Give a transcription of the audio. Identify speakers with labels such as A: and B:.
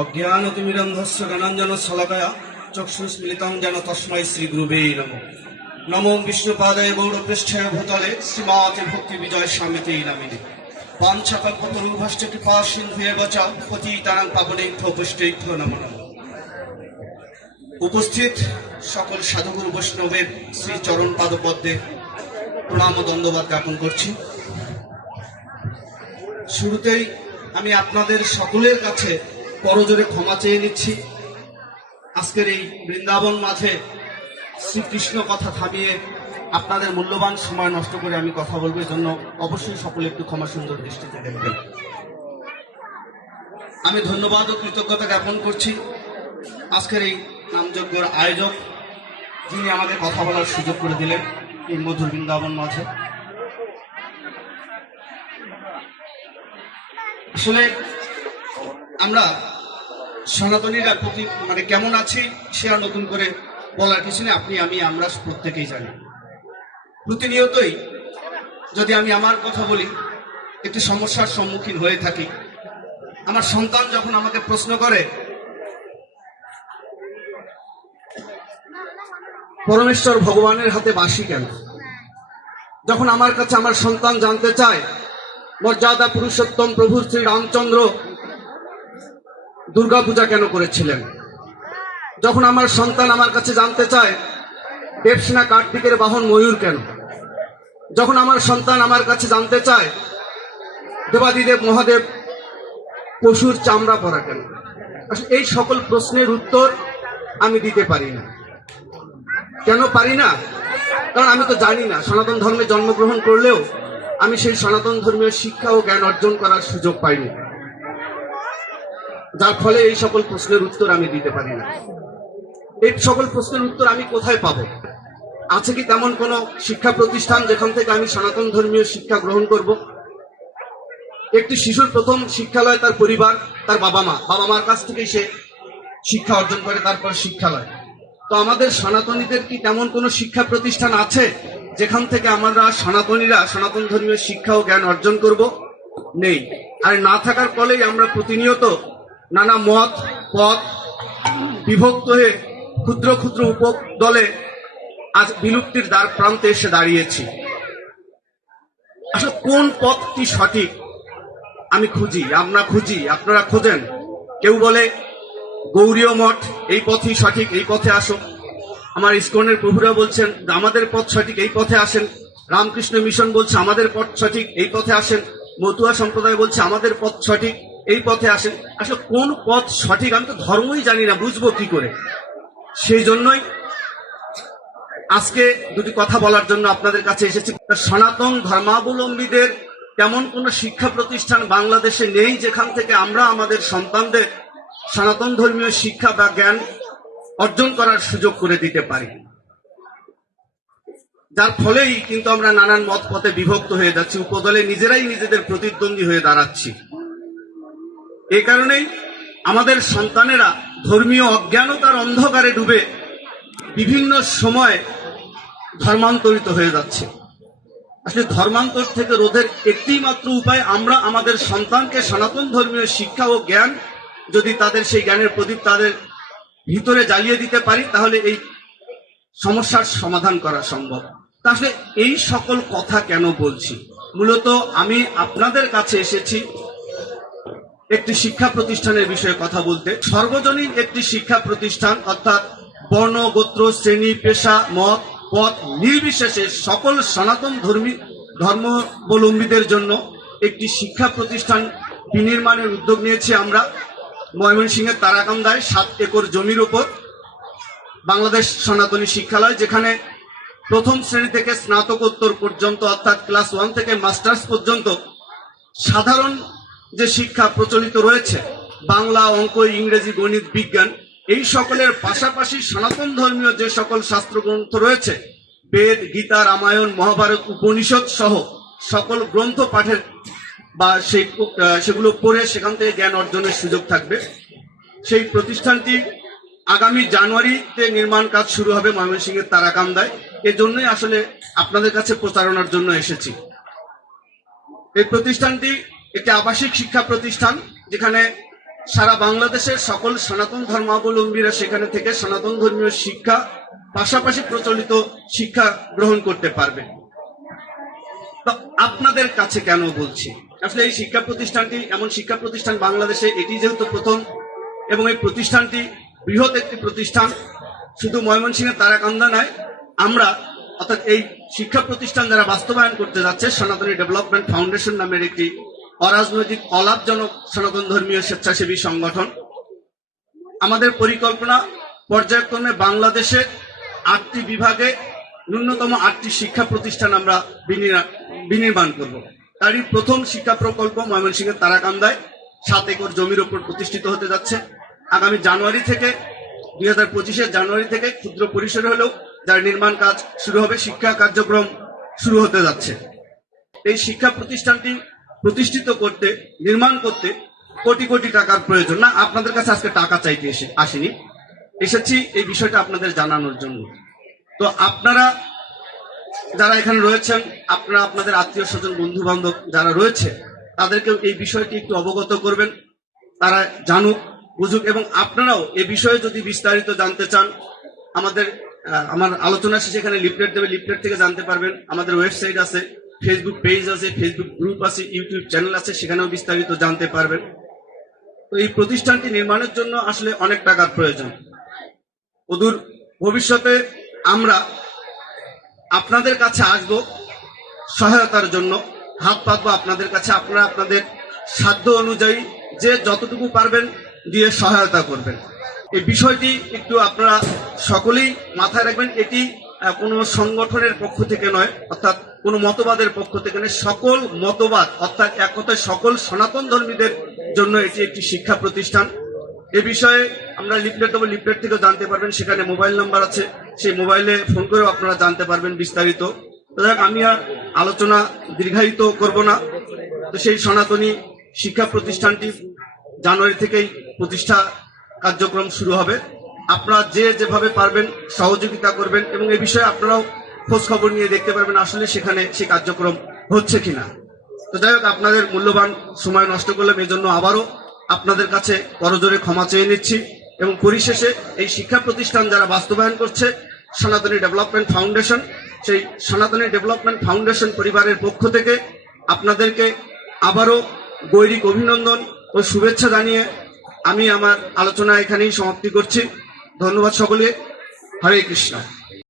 A: অজ্ঞানতিমিরন্ধস্য জ্ঞানাঞ্জন শলাকয়া চক্ষুস্মিলিতং যেন তস্মৈ শ্রী গুরুবে নম। নমো বিষ্ণুপাদায় গৌরপৃষ্ঠায় ভূতলে শ্রীমাতি ভক্তি বিজয় স্বামীতে নামিনে। পাঞ্চকল্পতরুভষ্ট কৃপা সিন্ধুয়ে বচাও পতিতানাং পাবনেভ্য পৃষ্ঠেভ্য নম। নম উপস্থিত সকল সাধুগুরু বৈষ্ণবের শ্রী চরণ পাদপদ্মে প্রণাম ও দণ্ডবাদ জ্ঞাপন করছি। শুরুতেই আমি আপনাদের সকলের কাছে করজোরে ক্ষমা চেয়ে নিচ্ছি। আজকের এই বৃন্দাবন মাঝে শ্রীকৃষ্ণ কথা থামিয়ে আপনাদের মূল্যবান সময় নষ্ট করে আমি কথা বলব জন্য অবশ্যই সকলে একটু ক্ষমা সুন্দর দৃষ্টিতে দেখবেন। আমি ধন্যবাদ ও কৃতজ্ঞতা জ্ঞাপন করছি। আজকের এই নামযজ্ঞের আয়োজক যিনি আমাদের কথা বলার সুযোগ করে দিলেন এই মধুর বৃন্দাবন মাঝে। আসলে আমরা সনাতনীরা প্রতি মানে কেমন আছি সে আর নতুন করে বলার কিছু নেই। আপনি, আমি, আমরা প্রত্যেকেই জানি। প্রতিনিয়তই যদি আমি আমার কথা বলি, একটি সমস্যার সম্মুখীন হয়ে থাকি। আমার সন্তান যখন আমাকে প্রশ্ন করে, পরমেশ্বর ভগবানের হাতে বাসি কেন? যখন আমার কাছে আমার সন্তান জানতে চায়, মর্যাদা পুরুষোত্তম প্রভু শ্রী রামচন্দ্র দুর্গাপূজা কেন করেছিলেন? যখন আমার সন্তান আমার কাছে জানতে চায়, দেবসেনা কার্তিকের বাহন ময়ূর কেন? যখন আমার সন্তান আমার কাছে জানতে চায়, দেবাদিদেব মহাদেব পশুর চামড়া পরা কেন? এই সকল প্রশ্নের উত্তর আমি দিতে পারি না। কেন পারি না? কারণ আমি তো জানি না। সনাতন ধর্মে জন্মগ্রহণ করলেও আমি সেই সনাতন ধর্মীয় শিক্ষা ও জ্ঞান অর্জন করার সুযোগ পাইনি। যার ফলে এই সকল প্রশ্নের উত্তর আমি দিতে পারি না। এই সকল প্রশ্নের উত্তর আমি কোথায় পাবো? আছে কি তেমন কোনো শিক্ষা প্রতিষ্ঠান যেখান থেকে আমি সনাতন ধর্মীয় শিক্ষা গ্রহণ করব? একটি শিশুর প্রথম শিক্ষালয় তার পরিবার, তার বাবা মা। বাবা মার কাছ থেকেই সে শিক্ষা অর্জন করে, তারপর শিক্ষালয়। তো আমাদের সনাতনীদের কি তেমন কোনো শিক্ষা প্রতিষ্ঠান আছে যেখান থেকে আমরা সনাতনীরা সনাতন ধর্মীয় শিক্ষা ও জ্ঞান অর্জন করব? নেই। আর না থাকার ফলেই আমরা প্রতিনিয়ত নানা মত, পথ বিভক্ত হয়ে ক্ষুদ্র ক্ষুদ্র উপদলে আজ বিলুপ্তির দ্বার প্রান্তে এসে দাঁড়িয়েছি। আসলে কোন পথটি সঠিক আমি খুঁজি, আমরা খুঁজি, আপনারা খোঁজেন। কেউ বলে, গৌরীয় মঠ, এই পথই সঠিক, এই পথে আসো আমার ইস্কনের প্রভুরা বলছেন, আমাদের পথ সঠিক, এই পথে আসেন। রামকৃষ্ণ মিশন বলছে, আমাদের পথ সঠিক, এই পথে আসেন। মতুয়া সম্প্রদায় বলছে, আমাদের পথ সঠিক এই পথে আসেন আসলে কোন পথ সঠিক আমি তো ধর্মই জানি না, বুঝব কি করে? সেই জন্যই আজকে দুটি কথা বলার জন্য আপনাদের কাছে এসেছি। সনাতন ধর্মাবলম্বীদের তেমন কোনো শিক্ষা প্রতিষ্ঠান বাংলাদেশে নেই যেখান থেকে আমরা আমাদের সন্তানদের সনাতন ধর্মীয় শিক্ষা বা জ্ঞান অর্জন করার সুযোগ করে দিতে পারি। যার ফলেই কিন্তু আমরা নানান মত পথে বিভক্ত হয়ে যাচ্ছি, উপদলে নিজেরাই নিজেদের প্রতিদ্বন্দ্বী হয়ে দাঁড়াচ্ছি। এ কারণেই আমাদের সন্তানেরা ধর্মীয় অজ্ঞানতার অন্ধকারে ডুবে বিভিন্ন সময় ধর্মান্তরিত হয়ে যাচ্ছে। আসলে ধর্মান্তর থেকে রোধের একটি মাত্র উপায় আমরা আমাদের সন্তানকে সনাতন ধর্মীয় শিক্ষা ও জ্ঞান যদি তাদের সেই জ্ঞানের প্রদীপ তাদের ভিতরে জ্বালিয়ে দিতে পারি, তাহলে এই সমস্যার সমাধান করা সম্ভব। তাহলে এই সকল কথা কেন বলছি? মূলত আমি আপনাদের কাছে এসেছি একটি শিক্ষা প্রতিষ্ঠানের বিষয়ে কথা বলতে, সর্বজনীন একটি শিক্ষা প্রতিষ্ঠান অর্থাৎ বর্ণ, গোত্র, শ্রেণি, পেশা, মত, পথ নির্বিশেষে সকল সনাতন ধর্মী, ধর্মাবলম্বীদের জন্য একটি শিক্ষা প্রতিষ্ঠান বিনির্মাণের উদ্যোগ নিয়েছি আমরা। ময়মনসিংহের তারাকান্দায় সাত একর জমির ওপর বাংলাদেশ সনাতনী শিক্ষালয়, যেখানে প্রথম শ্রেণি থেকে স্নাতকোত্তর পর্যন্ত অর্থাৎ ক্লাস ওয়ান থেকে মাস্টার্স পর্যন্ত সাধারণ যে শিক্ষা প্রচলিত রয়েছে, বাংলা, অঙ্ক, ইংরেজি, গণিত, বিজ্ঞান, এই সকলের পাশাপাশি সনাতন ধর্মীয় যে সকল শাস্ত্র গ্রন্থ রয়েছে, বেদ, গীতা, রামায়ণ, মহাভারত, উপনিষদ সহ সকল গ্রন্থ পাঠের বা সেই সেগুলো পড়ে সেখান থেকে জ্ঞান অর্জনের সুযোগ থাকবে। সেই প্রতিষ্ঠানটি আগামী জানুয়ারিতে নির্মাণ কাজ শুরু হবে ময়মনসিংহের তারাকান্দায়। এজন্যই আসলে আপনাদের কাছে প্রচারণার জন্য এসেছি। এই প্রতিষ্ঠানটি একটি আবাসিক শিক্ষা প্রতিষ্ঠান, যেখানে সারা বাংলাদেশের সকল সনাতন ধর্মাবলম্বীরা সেখানে থেকে সনাতন ধর্মীয় শিক্ষা, পাশাপাশি প্রচলিত শিক্ষা গ্রহণ করতে পারবে। আপনাদের কাছে কেন বলছি? আসলে এই শিক্ষা প্রতিষ্ঠানটি এমন শিক্ষা প্রতিষ্ঠান বাংলাদেশে, এটি যেহেতু প্রথম এবং এই প্রতিষ্ঠানটি বৃহৎ একটি প্রতিষ্ঠান, শুধু ময়মনসিংহের তারাকান্দা নয়, আমরা অর্থাৎ এই শিক্ষা প্রতিষ্ঠান যারা বাস্তবায়ন করতে যাচ্ছে সনাতনী ডেভেলপমেন্ট ফাউন্ডেশন নামের একটি অরাজনৈতিক অলাভজনক সনাতন ধর্মীয় স্বেচ্ছাসেবী সংগঠন। আমাদের পরিকল্পনা, পর্যায়ক্রমে বাংলাদেশে আটটি বিভাগে ন্যূনতম আটটি শিক্ষা প্রতিষ্ঠান আমরা বিনিরা- বিনির্মাণ করব। তারই প্রথম শিক্ষা প্রকল্প ময়মনসিংহের তারাকান্দায় সাত একর জমির ওপর প্রতিষ্ঠিত হতে যাচ্ছে। আগামী জানুয়ারি থেকে, দুই হাজার পঁচিশের জানুয়ারি থেকে ক্ষুদ্র পরিসরে হলেও যার নির্মাণ কাজ শুরু হবে, শিক্ষা কার্যক্রম শুরু হতে যাচ্ছে। এই শিক্ষা প্রতিষ্ঠানটি প্রতিষ্ঠিত করতে, নির্মাণ করতে কোটি কোটি টাকার প্রয়োজন। না, আপনাদের কাছে আজকে টাকা চাইতে এসে আসেনি। এসেছি এই বিষয়টা আপনাদের জানানোর জন্য। তো আপনারা যারা এখানে রয়েছেন, আপনারা আপনাদের আত্মীয় স্বজন বন্ধু বান্ধব যারা রয়েছে, তাদেরকেও এই বিষয়টি একটু অবগত করবেন। তারা জানুক, বুঝুক এবং আপনারাও এ বিষয়ে যদি বিস্তারিত জানতে চান, আমাদের আমার আলোচনা শেষে এখানে লিফলেট দেবে, লিফলেট থেকে জানতে পারবেন। আমাদের ওয়েবসাইট আছে ফেসবুক পেজ আছে ফেসবুক গ্রুপ আছে ইউটিউব চ্যানেল আছে, সেখানেও বিস্তারিত জানতে পারবেন। তো এই প্রতিষ্ঠানটি নির্মাণের জন্য আসলে অনেক টাকার প্রয়োজন। অদূর ভবিষ্যতে আমরা আপনাদের কাছে আসব সহায়তার জন্য। হাত পাতবো আপনাদের কাছে। আপনারা আপনাদের সাধ্য অনুযায়ী যে যতটুকু পারবেন দিয়ে সহায়তা করবেন। এই বিষয়টি একটু আপনারা সকলেই মাথায় রাখবেন। এটি কোনো সংগঠনের পক্ষ থেকে নয়, অর্থাৎ কোনো মতবাদের পক্ষ থেকে নয়, সকল মতবাদ, অর্থাৎ এক কথায় সকল সনাতন ধর্মীদের জন্য এটি একটি শিক্ষা প্রতিষ্ঠান। এ বিষয়ে আমরা লিফলেট দেবো, লিফলেট থেকেও জানতে পারবেন, সেখানে মোবাইল নাম্বার আছে, সেই মোবাইলে ফোন করেও আপনারা জানতে পারবেন বিস্তারিত। আমি আর আলোচনা দীর্ঘায়িত করব না। তো সেই সনাতনী শিক্ষা প্রতিষ্ঠানটি জানুয়ারি থেকেই প্রতিষ্ঠা কার্যক্রম শুরু হবে। আপনারা যে যেভাবে পারবেন, সহযোগিতা করবেন এবং এ বিষয়ে আপনারাও খোঁজ খবর নিয়ে দেখতে পারবেন আসলে সেখানে সেই কার্যক্রম হচ্ছে কিনা। তো যাই হোক, আপনাদের মূল্যবান সময় নষ্ট করলাম এই জন্য আবারও আপনাদের কাছে করজোরে ক্ষমা চেয়ে নিচ্ছি এবং পরিশেষে এই শিক্ষা প্রতিষ্ঠান যারা বাস্তবায়ন করছে, সনাতনী ডেভেলপমেন্ট ফাউন্ডেশন, সেই সনাতনী ডেভেলপমেন্ট ফাউন্ডেশন পরিবারের পক্ষ থেকে আপনাদেরকে আবারও গৈরিক অভিনন্দন ও শুভেচ্ছা জানিয়ে আমি আমার আলোচনা এখানেই সমাপ্তি করছি। ধন্যবাদ সকলে হরে কৃষ্ণ।